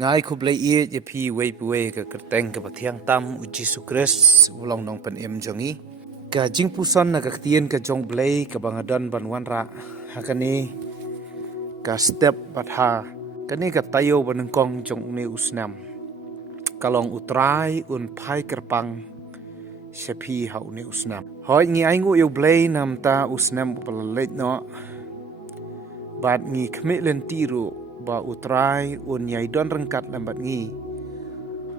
Ngai khu blai ye je phi wei puwe ka kerteng ka pathiang tam u Jesu Christ ulong nong pen em jongi ka jingpu son na ka tien ka jong blai ka bangadon ban wan ra hakani ka step batha kani ka tayo ban kong jong ne usnam kalong utrai un phai kerpang shepi hau ne usnam hoi ngi ai ngu yo blai nam ta usnam upalait no bat ngi khme len tiru ba utrai un yai don rengkat lambat ngi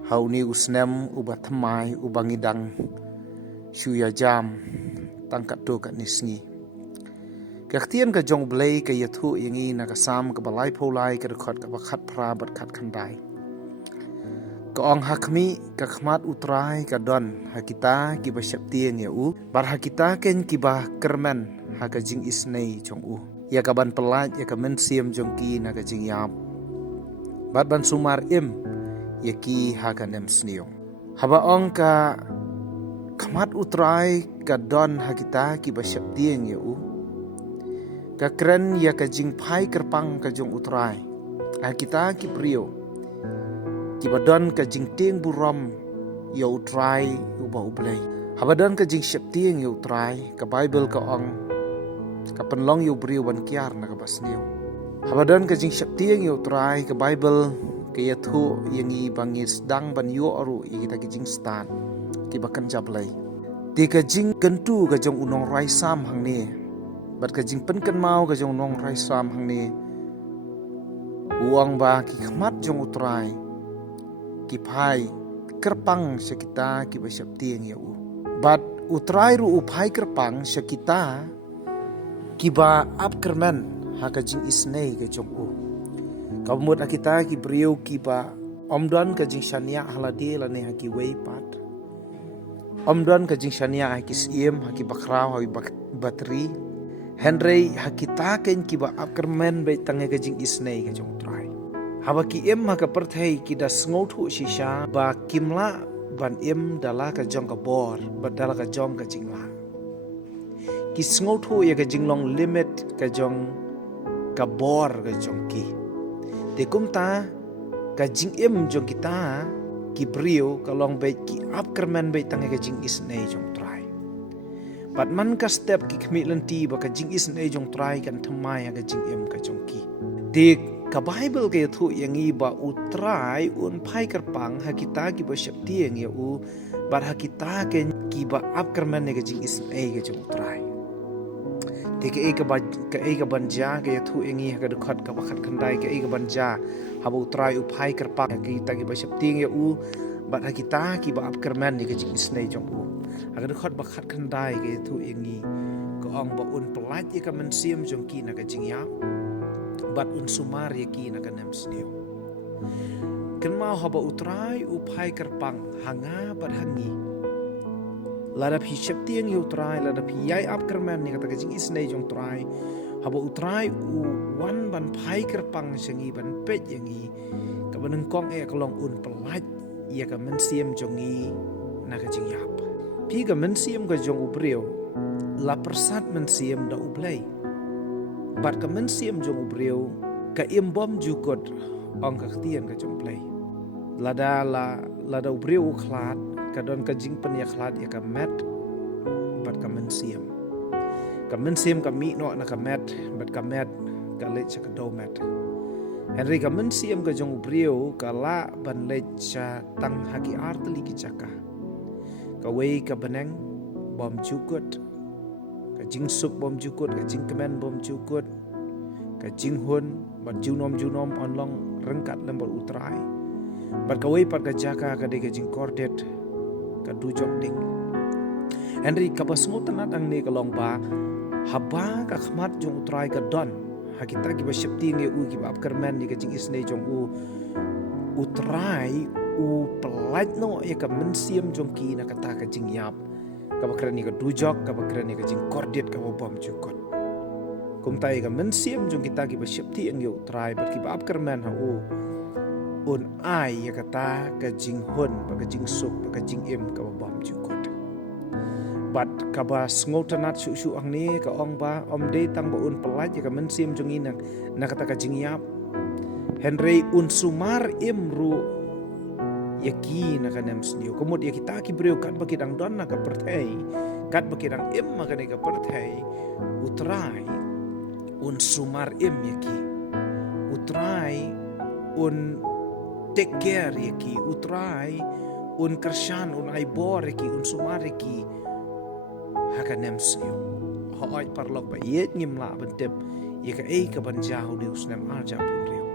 hau ni usnem uba thamai ubangidang shuya jam tangkat to kat nisngi kaktian ka jong blai ka yathu yangi na ka sam ka balai pholai ka khot ka bakhat phra bat khat khandai ka ong hakmi ka khmat utrai ka don hakita ki ba shaptieng ya u bar hakita ken ki ba kermen ha ka jing isnei jong u ya ka ban pelat ya ka men siam jong ki na ka jing yap bat ban sumar im ya ki ha ka nem snio haba ong ka khmat utrai ka don hakita ki ba shaptieng ya u ka kren ya ka jing phai kerpang ka jong utrai hakita ki prio ki ba don ka jing teng buram ya utrai u ba ublai haba don ka jing shaptieng ya utrai ka bible ka ong ka penlong yu brio ban kiar na ka basnio habadon ka jing shaptieng yu trai ka bible ka yathu yangi bangis dang ban yu aru kita ki jing stan ki bakan jablai ti ka jing kentu ka jong unong rai sam hang ne bat ka jing pen kan mau ka jong unong rai sam hang ne uang ba ki khmat jong utrai ki phai kerpang sekita ki ba shaptieng yu bat utrai ru uphai kerpang sekita kiba upkerman haka jing isnei ke jong u kamut akita ki brio kiba omdon ka jing shania haladi lane haki wei pat omdon ka jing shania haki siem haki bakrau haki bateri henry hakita ken kiba upkerman be tange ka jing isnei ke jong trai haba ki em haka perthei ki da sngotu shisha ba kimla ban em dala ka jong ka bor badala ka jong ka jingla ki sngotu ya ka jinglong limit ka jong ka bor ka jong ki te kumta ka jing em jong kita ki brio ka long be ki upkerman be tange ka jing isnei jong trai pat man ka step ki khmilan ti ba ka jing isnei jong trai kan thamai ka jing em ka jong ki te ka bible ke thu yangi ba utrai un phai kerpang hakita ki ba shapti yang ya u bar hakita ken ki ba upkerman ne ka jing isnei ka jong trai Tika ega banja ke thu engi ka dukhat ka bakhat khandai ke ega banja habu trai uphai kerpa ki ta ki basap ting ya u bat hakita ki ba upkerman ni ke jing isnei jong u aga dukhat bakhat khandai ke thu engi ko ong ba un pelat ya ka men siam jong ki na ka jing ya bat un sumar ya ki na ka nem sneu ken mau haba utrai uphai kerpang hanga bat hangi lada phi shaptieng yu trai lada phi yai upkerman ni kata jing isnei jong trai haba utrai u wan ban phai kerpang sengi ban pet yangi ka baneng kong e kalong un pelat ya ka men siam jongi na ka jing yap phi ka men siam ka jong ubreo la persat men siam da ublai bat ka men siam jong ubreo ka imbom jukot ong ka khtian ka jong play lada ubreo khlat kadon ka jing pen ya khlat ya ka met bat ka men siam ka mi no na ka met bat ka met ka le cha ka do met henry ka men siam ka jong brio ka la ban le cha tang haki artli ki chaka ka wei ka baneng bom jukut ka jing sup bom jukut ka jing kemen bom jukut ka jing hun bat junom onlong rengkat lembol utrai bat ka wei pat ka jaka ka de ka jing kordet ka dujok ding henry ka basngo tanat ang ne kalong ba haba ka khmat jong utrai ka don hakita ki ba shapti nge u ki ba upkerman ni ka jing isnei jong u utrai u pelat no ya ka men siam jong ki na kata ka jing yap ka ba kren ni ka dujok ka ba kren ni ka jing kordet ka ba bom jukot kum tai ka men siam jong kita ki ba shapti ang yu utrai ba ki ba upkerman ha u un ai ya kata ka jing hun ba ka jing sup ba ka jing em ka ba bom jukot bat ka ba sngotanat su ang ni ka ong ba om de tang ba un pelat ya ka men sim jong inang na kata ka jing yap Henry unsumar imru yaki nakanem sniyo. Kemudian kita kibriyo kat bakidang don naka pertai, kat bakidang im makane ka pertai, utrai unsumar im yaki, utrai un take care yaki, utrai un kershan un aibor yaki, unsumar yaki hakanem sniyo. Hoy parlok ba yet ngimla bentep yaka ka banjahu di usnem arja pun riyo.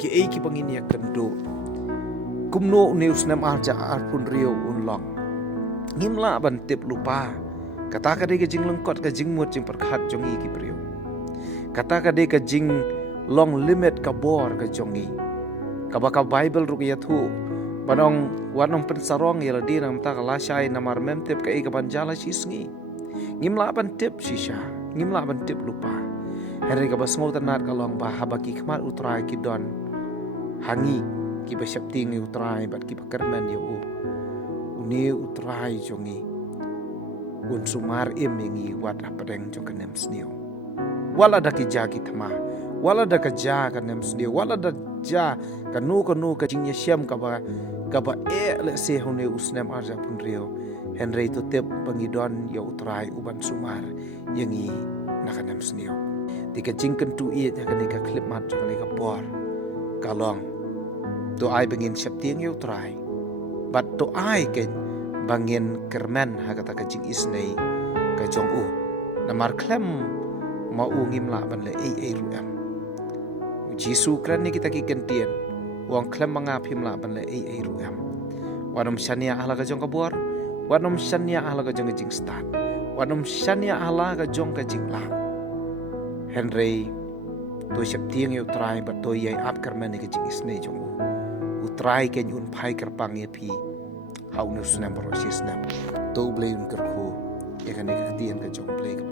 Ki ki pangin yak kendo kumno neus nam arja arpun rio unlong ngimla ban tip lupa kata ka de ka jing lengkot ka jing mut jing perkhat jongi ki prio kata ka de ka jing long limit ka bor ka jongi ka baka bible ru ya thu banong wanong pensarong ya di nam ta kala shai namar mem tip ka ka banjala sisngi ngimla ban tip shisha ngimla ban tip lupa hari ka basngo tanat ka long ba habaki khmat utrai ki don hangi ki basap tingi utrai bat ki pakarman ya uni utrai jongi un sumar imingi wat apadeng jong kanem snio wala da ki jagi thama wala da ka ja kanem snio wala da ja kanu ka jingya syam ka ba le se hone usnem arja pun rio henry to tep bangidon ya utrai uban sumar yangi nakanem snio tika jingkan tu iet ya ka klip mat jong ka bor kalong to ai bangin syaptiang yu try but to ai ken bangin kermen hakata ka jing isnei ka jong namar klem ma ngimla ban le ruam jisu kran ni kita ki gentian wang klem manga phimla ban le ruam wanom shania ala ka jong ka bor wanom shania ala ka jong jing stat wanom shania ala ka jong ka jing la henry to syaptiang yu try but to yai ap kermen ni ka jing isnei jong utrai ken un pai kerpang ye pi hau nu sunam borosis nam to blame kerku ya kan ka tian ka jong play ka